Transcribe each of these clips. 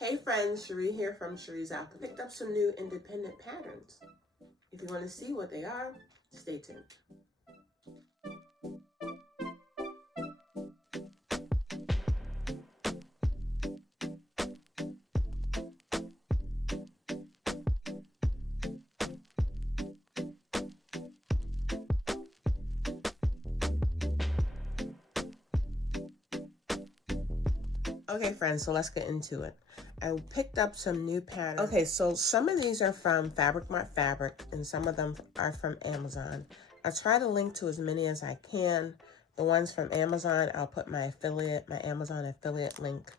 Hey friends, Cherie here from Cherie's Outfit. Picked up some new independent patterns. If you want to see what they are, stay tuned. Okay friends, so let's get into it. I picked up some new patterns. Okay, so some of these are from Fabric Mart Fabric and some of them are from Amazon. I try to link to as many as I can. The ones from Amazon, I'll put my Amazon affiliate link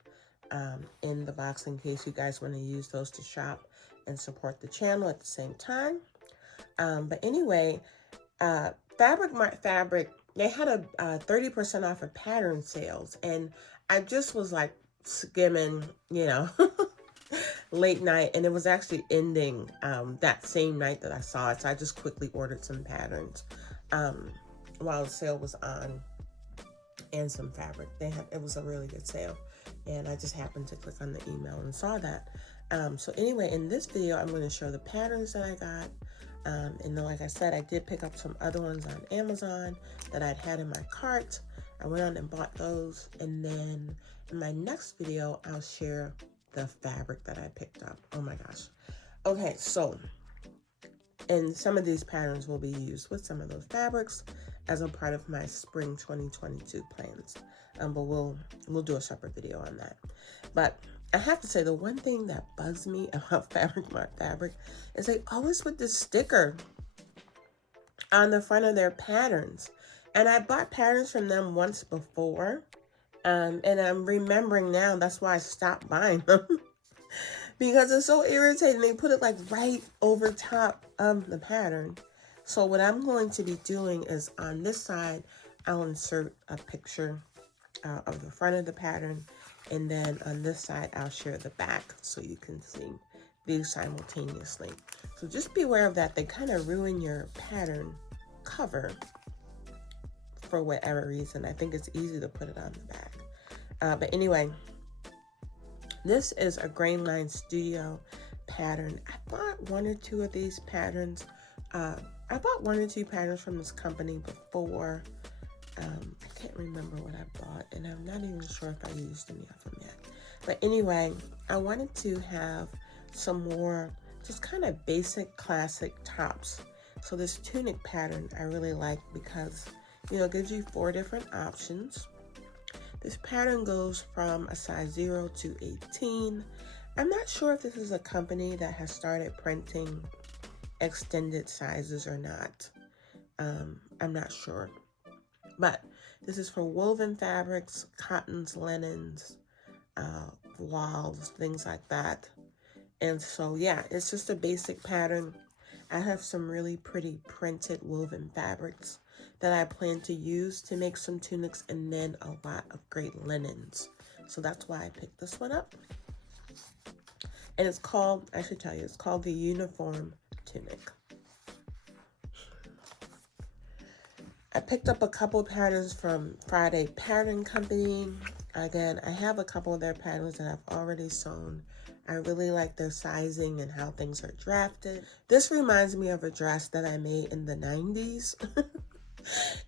in the box in case you guys want to use those to shop and support the channel at the same time. But anyway, Fabric Mart Fabric, they had a 30% off of pattern sales, and I just was like skimming, late night, and it was actually ending that same night that I saw it, so I just quickly ordered some patterns while the sale was on, and some fabric. It was a really good sale, and I just happened to click on the email and saw that. So anyway, in this video, I'm going to show the patterns that I got. And then, like I said, I did pick up some other ones on Amazon that I'd had in my cart. I went on and bought those. And then in my next video, I'll share the fabric that I picked up. Oh my gosh. Okay, so, and some of these patterns will be used with some of those fabrics as a part of my spring 2022 plans. But we'll do a separate video on that. But I have to say, the one thing that bugs me about Fabric Mart Fabric is they always put this sticker on the front of their patterns. And I bought patterns from them once before. And I'm remembering now, that's why I stopped buying them. Because it's so irritating. They put it like right over top of the pattern. So what I'm going to be doing is on this side, I'll insert a picture of the front of the pattern. And then on this side, I'll share the back so you can see these simultaneously. So just be aware of that. They kind of ruin your pattern cover for whatever reason. I think it's easy to put it on the back. But anyway, this is a Grainline Studio pattern. I bought one or two of these patterns. I bought one or two patterns from this company before. I can't remember what I bought, and I'm not even sure if I used any of them yet. But anyway, I wanted to have some more just kind of basic classic tops. So this tunic pattern I really like because, it gives you 4 different options. This pattern goes from a size 0 to 18. I'm not sure if this is a company that has started printing extended sizes or not. I'm not sure. But this is for woven fabrics, cottons, linens, voiles, things like that. And so, yeah, it's just a basic pattern. I have some really pretty printed woven fabrics that I plan to use to make some tunics, and then a lot of great linens. So that's why I picked this one up. And it's called, I should tell you, it's called the Uniform Tunic. I picked up a couple patterns from Friday Pattern Company. Again, I have a couple of their patterns that I've already sewn. I really like their sizing and how things are drafted. This reminds me of a dress that I made in the 90s.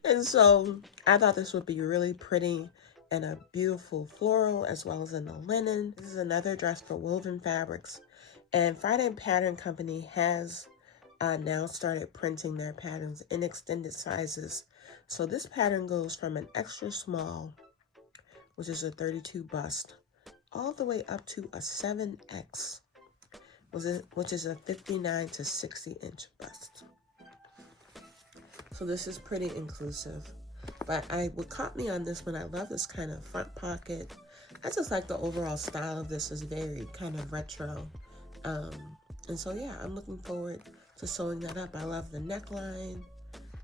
And so I thought this would be really pretty and a beautiful floral as well as in the linen. This is another dress for woven fabrics. And Friday Pattern Company has now started printing their patterns in extended sizes. So this pattern goes from an extra small, which is a 32 bust, all the way up to a 7X, which is a 59 to 60 inch bust. So this is pretty inclusive. But what caught me on this one, I love this kind of front pocket. I just like the overall style of this. Is very kind of retro. And so yeah, I'm looking forward to sewing that up. I love the neckline.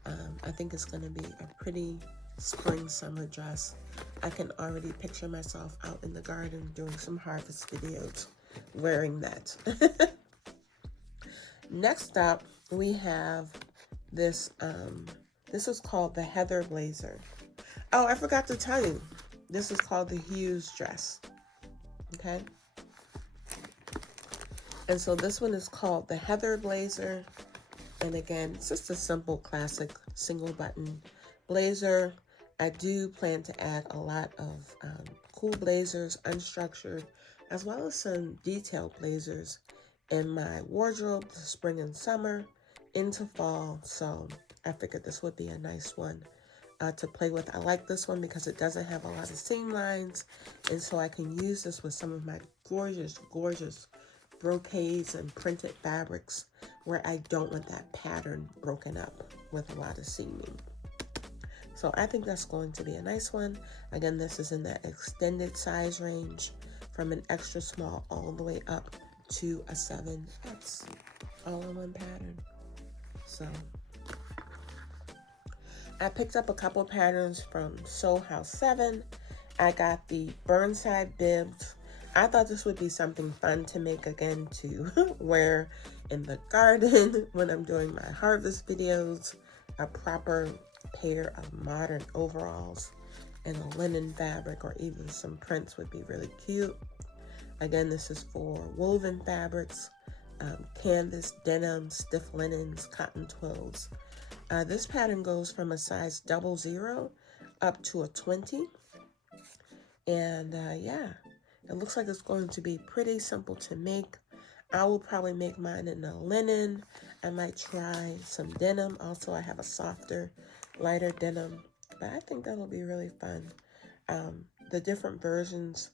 I think it's going to be a pretty spring summer dress. I can already picture myself out in the garden doing some harvest videos wearing that. Next up, we have this, this is called the Heather Blazer. Oh, I forgot to tell you, this is called the Hughes dress. Okay. And so this one is called the Heather Blazer. And again, it's just a simple classic single button blazer. I do plan to add a lot of cool blazers, unstructured, as well as some detailed blazers in my wardrobe this spring and summer into fall. So I figured this would be a nice one to play with. I like this one because it doesn't have a lot of seam lines, and so I can use this with some of my gorgeous, gorgeous brocades and printed fabrics where I don't want that pattern broken up with a lot of seaming. So I think that's going to be a nice one. Again, this is in that extended size range from an extra small all the way up to a 7X, all in one pattern. So I picked up a couple patterns from Sew House 7. I got the Burnside bibs. I thought this would be something fun to make again to wear in the garden when I'm doing my harvest videos. A proper pair of modern overalls in a linen fabric or even some prints would be really cute. Again, this is for woven fabrics, canvas, denim, stiff linens, cotton twills. This pattern goes from a size 00 up to a 20. And yeah, it looks like it's going to be pretty simple to make. I will probably make mine in a linen. I might try some denim. Also, I have a softer, lighter denim, but I think that'll be really fun. The different versions,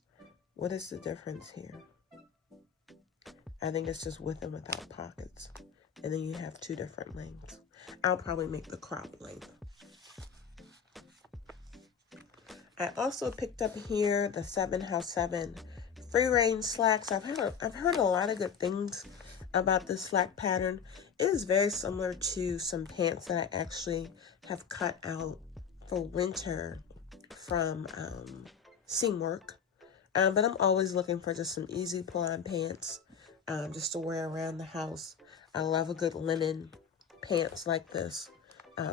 what is the difference here? I think it's just with and without pockets. And then you have two different lengths. I'll probably make the crop length. I also picked up here the 7 House 7 free range slacks. I've heard a lot of good things about this slack pattern. It is very similar to some pants that I actually have cut out for winter from Seamwork. But I'm always looking for just some easy pull-on pants just to wear around the house. I love a good linen pants like this.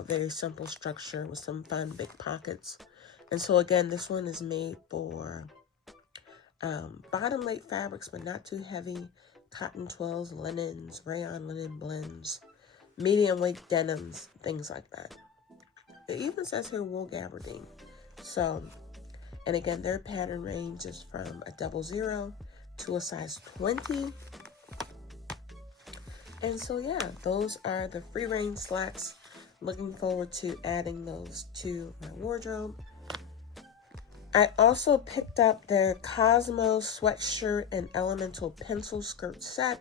Very simple structure with some fun big pockets. And so again, this one is made for bottom weight fabrics, but not too heavy. Cotton twills, linens, rayon linen blends, medium weight denims, things like that. It even says here wool gabardine. So, and again, their pattern range is from a 00 to a size 20. And so yeah, those are the free range slacks. Looking forward to adding those to my wardrobe. I also picked up their Cosmo sweatshirt and elemental pencil skirt set.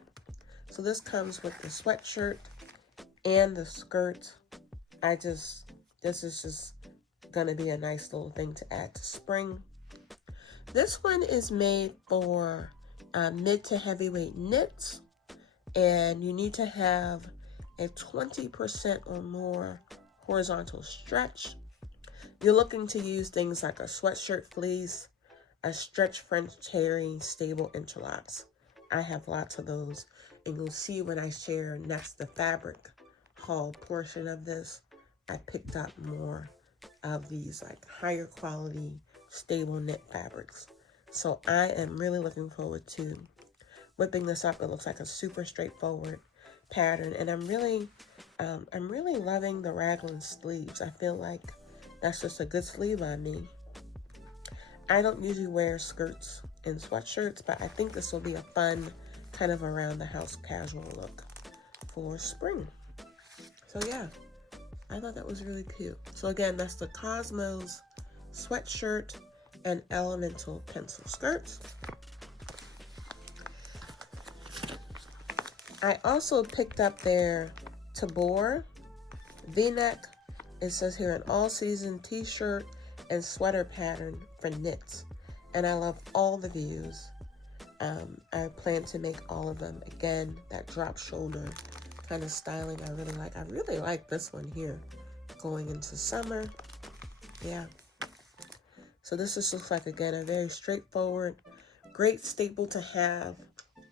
So this comes with the sweatshirt and the skirt. This is just gonna be a nice little thing to add to spring. This one is made for mid to heavyweight knits, and you need to have a 20% or more horizontal stretch. You're looking to use things like a sweatshirt fleece, a stretch French terry, stable interlocks. I have lots of those, and you'll see when I share next the fabric haul portion of this, I picked up more of these like higher quality, stable knit fabrics. So I am really looking forward to whipping this up. It looks like a super straightforward pattern, and I'm really loving the raglan sleeves. I feel like that's just a good sleeve on me. I don't usually wear skirts and sweatshirts, but I think this will be a fun kind of around the house casual look for spring. So yeah, I thought that was really cute. So again, that's the Cosmos sweatshirt and elemental pencil skirts. I also picked up their Tabor V-neck. It says here an all-season t-shirt and sweater pattern for knits. And I love all the views. I plan to make all of them. Again, that drop shoulder kind of styling I really like. I really like this one here going into summer. Yeah. So this just looks like, again, a very straightforward, great staple to have.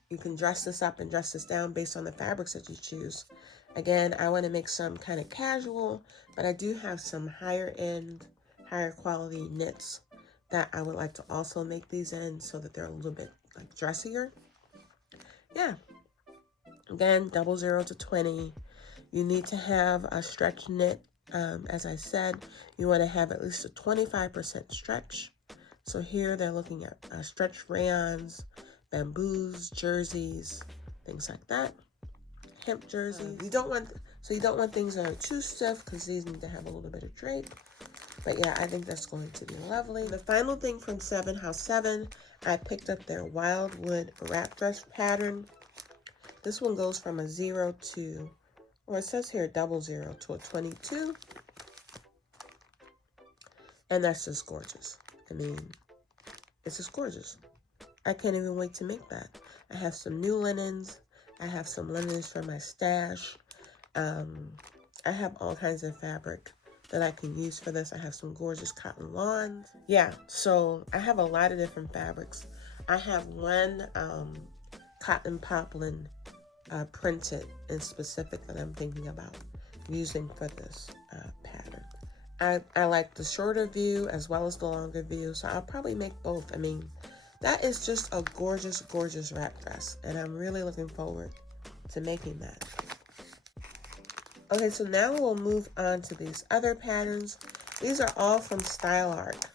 You can dress this up and dress this down based on the fabrics that you choose. Again, I want to make some kind of casual, but I do have some higher end, higher quality knits that I would like to also make these in so that they're a little bit like dressier. Yeah, Again, 00 to 20. You need to have a stretch knit. As I said, you want to have at least a 25% stretch. So here they're looking at stretch rayons, bamboos, jerseys, things like that. Hemp jerseys. You don't want things that are too stiff because these need to have a little bit of drape. But yeah, I think that's going to be lovely. The final thing from 7 House 7, I picked up their Wildwood wrap dress pattern. This one goes from a 0 to, or it says here 00 to a 22. And that's just gorgeous. I mean, it's just gorgeous. I can't even wait to make that. I have some new linens. I have some linens from my stash. I have all kinds of fabric that I can use for this. I have some gorgeous cotton lawns. Yeah, so I have a lot of different fabrics. I have one cotton poplin printed in specific that I'm thinking about using for this pattern. I like the shorter view as well as the longer view, so I'll probably make both. I mean, that is just a gorgeous, gorgeous wrap dress, and I'm really looking forward to making that. Okay, so now we'll move on to these other patterns. These are all from Style Art.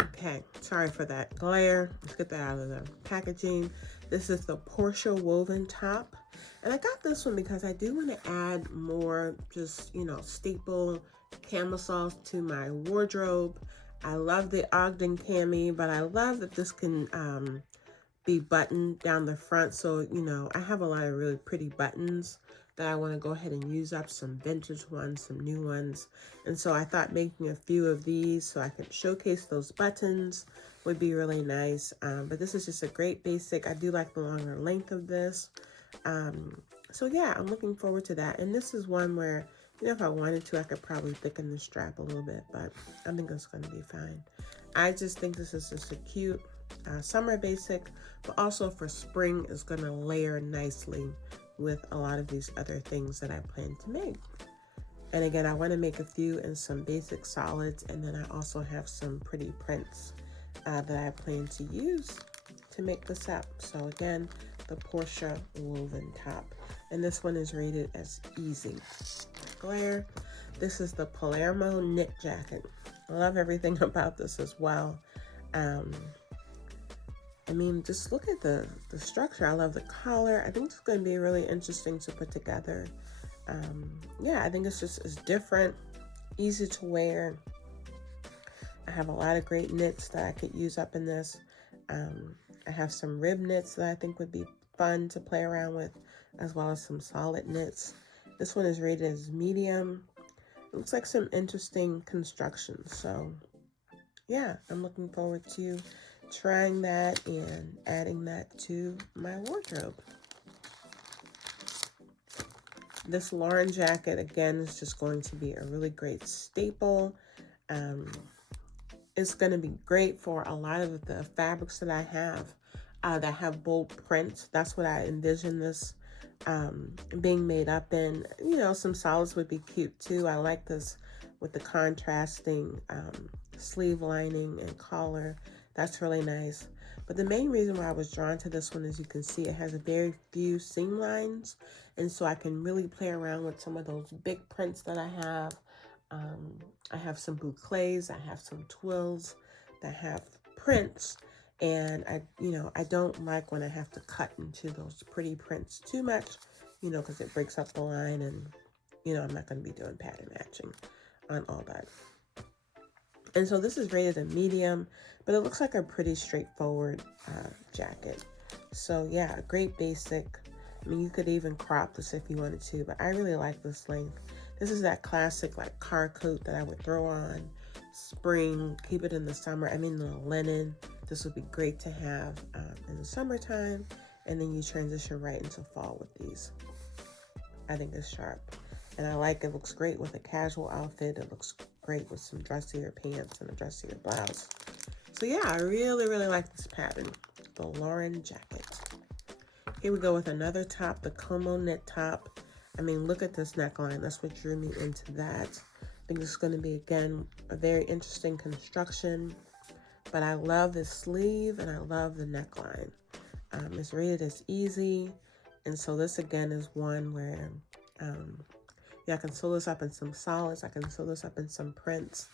Okay, sorry for that glare. Let's get that out of the packaging. This is the Portia woven top. And I got this one because I do want to add more just, you know, staple camisoles to my wardrobe. I love the Ogden cami, but I love that this can be buttoned down the front. So, you know, I have a lot of really pretty buttons that I want to go ahead and use up, some vintage ones, some new ones. And so I thought making a few of these so I could showcase those buttons would be really nice. But this is just a great basic. I do like the longer length of this. So yeah, I'm looking forward to that. And this is one where, you know, if I wanted to, I could probably thicken the strap a little bit, but I think it's going to be fine. I just think this is just a cute summer basic, but also for spring is going to layer nicely with a lot of these other things that I plan to make. And again, I want to make a few in some basic solids, and then I also have some pretty prints that I plan to use to make this up. So again, the Portia woven top, and this one is rated as easy. Glare. This is the Palermo knit jacket. I love everything about this as well. I mean, just look at the structure. I love the collar. I think it's going to be really interesting to put together. Yeah, I think it's different, easy to wear. I have a lot of great knits that I could use up in this. I have some rib knits that I think would be fun to play around with, as well as some solid knits. This one is rated as medium. It looks like some interesting construction. So yeah, I'm looking forward to trying that and adding that to my wardrobe. This Lauren jacket, again, is just going to be a really great staple. It's going to be great for a lot of the fabrics that I have that have bold prints. That's what I envision this being made up in. You know, some solids would be cute too. I like this with the contrasting sleeve lining and collar. That's really nice. But the main reason why I was drawn to this one is you can see it has a very few seam lines. And so I can really play around with some of those big prints that I have. I have some boucles, I have some twills that have prints. And I don't like when I have to cut into those pretty prints too much, you know, because it breaks up the line, and, you know, I'm not going to be doing pattern matching on all that. And so this is rated a medium, but it looks like a pretty straightforward jacket. So yeah, a great basic. I mean, you could even crop this if you wanted to, but I really like this length. This is that classic like car coat that I would throw on spring, keep it in the summer. I mean, the linen. This would be great to have in the summertime, and then you transition right into fall with these. I think it's sharp, and I like it. Looks great with a casual outfit. It looks great with some dressier pants and a dressier blouse. So yeah, I really, really like this pattern, the Lauren jacket. Here we go with another top, the Como knit top. I mean, look at this neckline. That's what drew me into that. I think this is going to be, again, a very interesting construction. But I love this sleeve and I love the neckline. It's rated as easy. And so this again is one where yeah, I can sew this up in some solids. I can sew this up in some prints.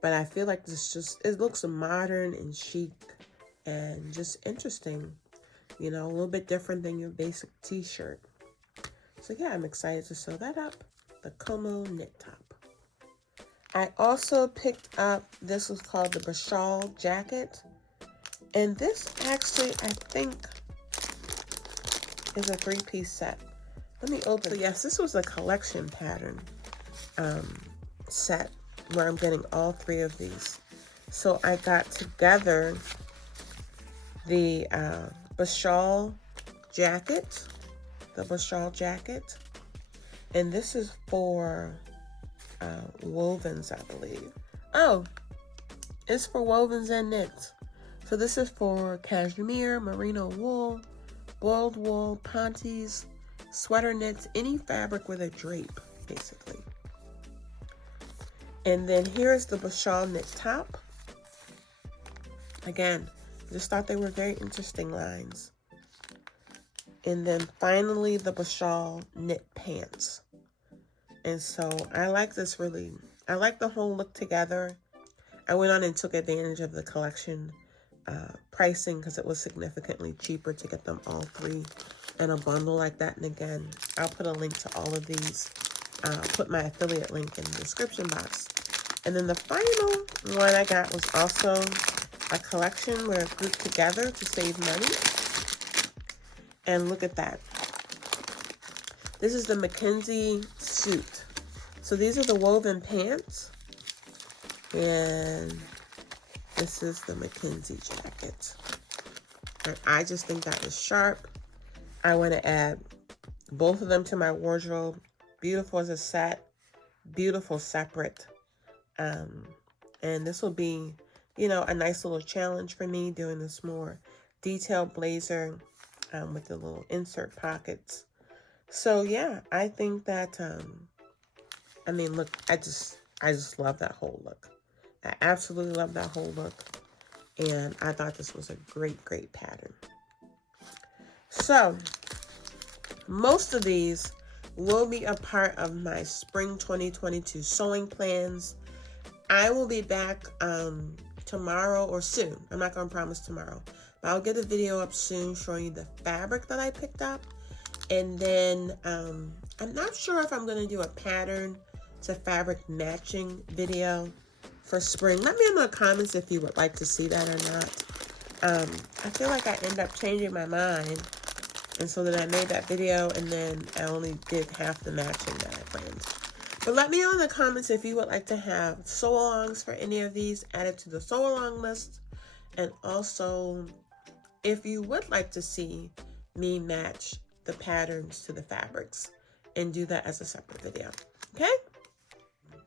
But I feel like this just, it looks modern and chic and just interesting. You know, a little bit different than your basic t-shirt. So yeah, I'm excited to sew that up. The Como knit top. I also picked up, this was called the Bashal jacket. And this actually, I think, is a 3-piece set. Let me open. So yes, this was a collection pattern set where I'm getting all 3 of these. So I got together the Bashal jacket, and this is for wovens, I believe. Oh, it's for wovens and knits. So this is for cashmere, merino wool, boiled wool, pontes, sweater knits, any fabric with a drape, basically. And then here's the Bashal knit top. Again, just thought they were very interesting lines. And then finally the Bashal knit pants. And so I like this really. I like the whole look together. I went on and took advantage of the collection pricing because it was significantly cheaper to get them all 3 in a bundle like that. And again, I'll put a link to all of these. Put my affiliate link in the description box. And then the final one I got was also a collection where it's grouped together to save money. And look at that. This is the Mackenzie suit. So these are the woven pants. And this is the Mackenzie jacket. And I just think that is sharp. I want to add both of them to my wardrobe. Beautiful as a set. Beautiful separate. And this will be, you know, a nice little challenge for me doing this more detailed blazer with the little insert pockets. So yeah, I think that, I mean, look, I just love that whole look. I absolutely love that whole look. And I thought this was a great, great pattern. So most of these will be a part of my spring 2022 sewing plans. I will be back tomorrow or soon. I'm not going to promise tomorrow. But I'll get a video up soon showing you the fabric that I picked up. And then I'm not sure if I'm going to do a pattern to fabric matching video for spring. Let me know in the comments if you would like to see that or not. I feel like I end up changing my mind. And so then I made that video and then I only did half the matching that I planned. But let me know in the comments if you would like to have sew-alongs for any of these added to the sew-along list. And also, if you would like to see me match the patterns to the fabrics and do that as a separate video. Okay?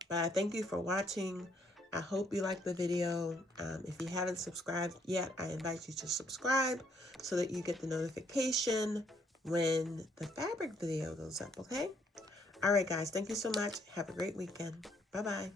But thank you for watching. I hope you liked the video. If you haven't subscribed yet, I invite you to subscribe so that you get the notification when the fabric video goes up, okay? All right, guys, thank you so much. Have a great weekend. Bye-bye.